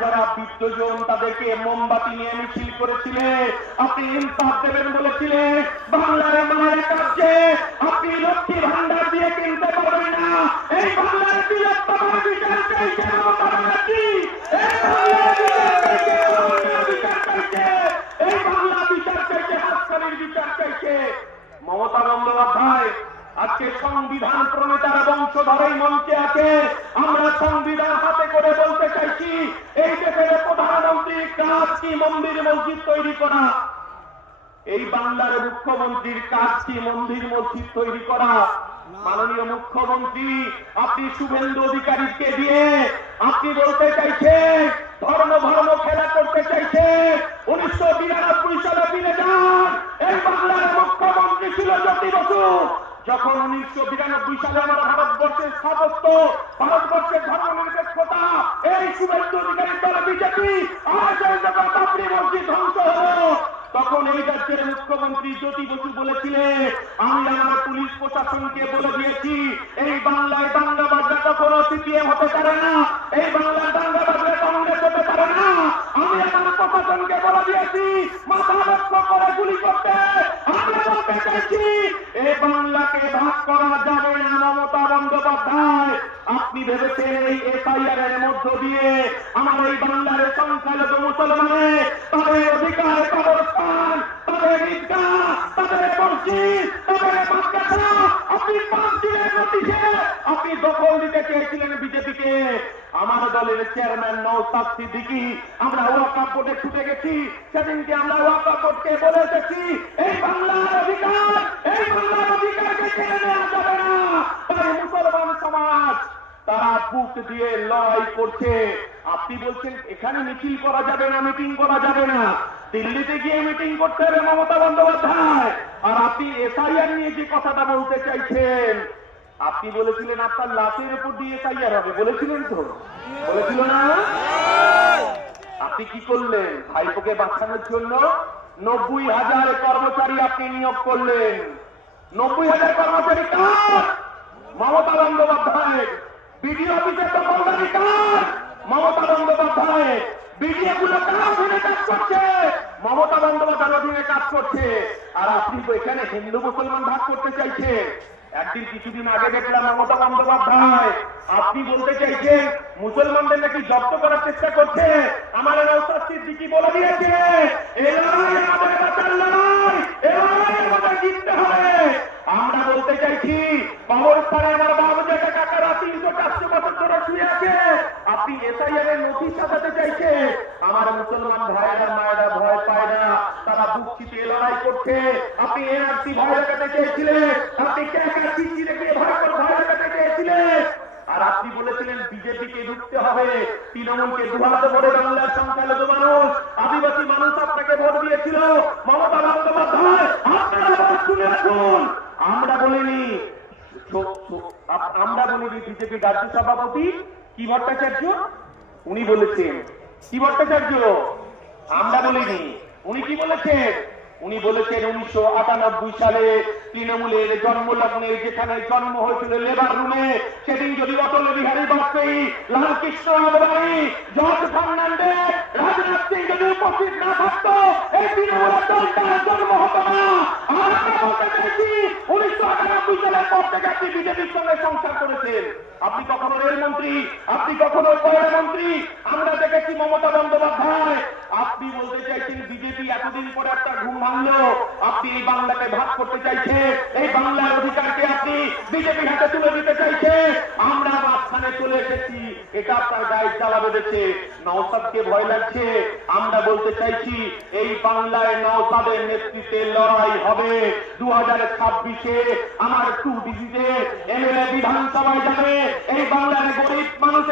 যারা বিদ্যজন তাদেরকে মোমবাতি নিয়ে মিছিল করেছিলে, আপনি ইনসাফ দেবেন বলেছিলে। বাংলার মায়ের কাছে আপনি লক্ষ্মী ভান্ডার দিয়ে কিনতে পারবেন না। এই বাংলার বীরত্বর বিচার চাইছে মমতা ব্যানার্জি, এই বাংলার বিচার চাইছে, বিচার চাইছে, এই বাংলা বিচার চাইছে, হাসপাতালের বিচার চাইছে মমতা বন্দ্যোপাধ্যায়। আজকে সংবিধান প্রণেতার বংশধরেই মঞ্চে আছে। আমরা সংবিধান হাতে করে বলতে চাইছি, এই দেশের প্রধানমন্ত্রীর কাজ কি মন্দির মসজিদ তৈরি করা? এই বাংলার মুখ্যমন্ত্রীর কাজ কি মন্দির মসজিদ তৈরি করা? মাননীয় মুখ্যমন্ত্রী, আপনি শুভেন্দু অধিকারীকে দিয়ে আপনি বলতে চাইছেন ধর্ম ধর্ম খেলা করতে চাইছে। 1992 সালে ফিরে যান। এই বাংলার মুখ্যমন্ত্রী ছিল জ্যোতি বসু। যখন 1992 সালে আমরা ভারতবর্ষের স্থাপত্য, ভারতবর্ষের ধর্মনিরপেক্ষতা, এই শুভেন্দু অধিকারীর দল বিজেপি আজ বাবরি মসজিদ ধ্বংস হলো, তখন এই রাজ্যের মুখ্যমন্ত্রী জ্যোতি বসু বলেছিলেন, আমি আমার পুলিশ প্রশাসনকে বলে দিয়েছি এই বাংলায় দাঙ্গাবাজরা কখনো সিপিএম হতে পারে না, এই বাংলার দাঙ্গাবাজরা কংগ্রেস হতে পারে না। আমি আমার প্রশাসনকে বলে দিয়েছি মাথা লক্ষ্য করে গুলি করতে। আমরা বলতে চাইছি এই বাংলাকে ভাগ করা যাবে না। মমতা বন্দ্যোপাধ্যায়, আপনি ভেবেছেন এই এসআইআর এর মধ্য দিয়ে আমার এই বাংলার সংখ্যালঘু মুসলমানে তাদের অধিকার, কবরস্থান, তাদের ঈদগাহ, তাদের মসজিদ, তাদের মাদ্রাসা আপনি 5 দিনের নোটিশে আপনি দখল দিতে চেয়েছিলেন বিজেপিকে। আমার দলের চেয়ারম্যান নওশাদ সিদ্দিকী, আমরা ওয়াকফ বোর্ডে ছুটে গেছি, সেদিনকে আমরা ওয়াকফ বোর্ডকে বলে এসেছি এই বাংলার অধিকার, এই বাংলার অধিকারকে কেড়ে নেওয়া যাবে না। তাই মুসলমান সমাজ তারা বুক দিয়ে লড়াই করছে। আপনি বলছেন এখানে মিছিল করা যাবে না, মিটিং করা যাবে না, দিল্লিতে গিয়ে মিটিং করতে হবে মমতা বন্দ্যোপাধ্যায়। আর আপনি এসআইআর নিয়ে যে কথাটা বলতে চাইছেন, আপনি বলেছিলেন আপনার লাশের উপর দিয়ে এসআইআর হবে, বলেছিলেন তো? বলেছিল না? আপনি কি করলেন? ভাইপোকে বাঁচানোর জন্য 90,000 কর্মচারী আপনি নিয়োগ করলেন। 90,000 কর্মচারী কার? মমতা বন্দ্যোপাধ্যায়। বিডিও অফিসের দখলদারি কার? মমতা বন্দ্যোপাধ্যায়। বিডিও গুলো কার অধীনে কাজ করছে? মমতা বন্দ্যোপাধ্যায়ের অধীনে কাজ করছে। আর আপনি তো এখানে হিন্দু মুসলমান ভাগ করতে চাইছে। একদিন কিছুদিন আগে দেখলাম মমতা বন্দ্যোপাধ্যায় আপনি বলতে চাইছেন মুসলমানদের নাকি জব্দ করার চেষ্টা করছে। আমার নওশাদ সিদ্দিকী বলে দিয়েছে এই লড়াই আমাদের বাঁচার লড়াই, এই লড়াই আমাদের জিততে হবে। আমরা বলতে চাইছি কবরস্থানে আমার বাবু জায়গা কাকারা 300-400 বছর ধরে শুয়ে আছে, আপনি এসআইআর এর নোটিশ সাজাতে চাইছে। আমার মুসলমান ভাইয়েরা মায়েরা ভয় পায় না, তারা বুক চিতিয়ে লড়াই করছে। আপনি এনআরসি ভয় লাগাতে চেয়েছিলেন, আপনি কেসি রেখে ভয় লাগাতে চেয়েছিলেন। আর আপনি বলেছিলেন বিজেপিকে ঢুকতে হবে, তৃণমূলকে দুহাতে ভরে বাংলার সংখ্যালঘু মানুষ, আদিবাসী মানুষ আপনাকে ভোট দিয়েছিল। মমতা বন্দ্যোপাধ্যায়, আপনারা শুনে রাখুন, আমরা বলিনি বিজেপি রাজ্য সভাপতি কি ভট্টাচার্য, উনি বলেছেন কি ভট্টাচার্য, আমরা বলিনি। উনি কি বলেছেন? উনি বলেছেন 1998 সালে তৃণমূলের জন্মলগ্নে যেখানে জন্ম হয়েছিল লেবার রুমে, সেদিন যদি অটল বিহারী বাজপেয়ী, লালকৃষ্ণ আদবানি, জর্জ ফার্নান্ডেজ, রাজনাথ সিং যদি উপস্থিত না থাকতো এই তৃণমূলের দলটার জন্ম হতো না। আর আমরা বলতে চাইছি 1998 সালের পর থেকে আপনি বিজেপির সঙ্গে সংসার করেছেন। আপনি কখনো রেলমন্ত্রী, আপনি কখনো কয়লা মন্ত্রী, আমরা দেখেছি মমতা বন্দ্যোপাধ্যায়। আপনি বলতে চাইছেন বিজেপি এতদিন পরে একটা ঘুম ভাঙলো, আপনি এই বাংলাকে ভাগ করতে চাইছে, এই বাংলার অধিকারকে আপনি বিজেপি হাতে তুলে দিতে চাইছে। আমরা মাঝখানে চলে এসেছি, এটা আপনার গায়ে জ্বালা বেঁধেছে, নওশাদকে ভয় লাগছে। আমরা বলতে চাইছি এই বাংলায় নওশাদের নেতৃত্বে লড়াই হবে। 2026-এ আমার 2 ডিজিটে এমএলএ বিধানসভায় যাবে। এই বাংলার গরিব মানুষের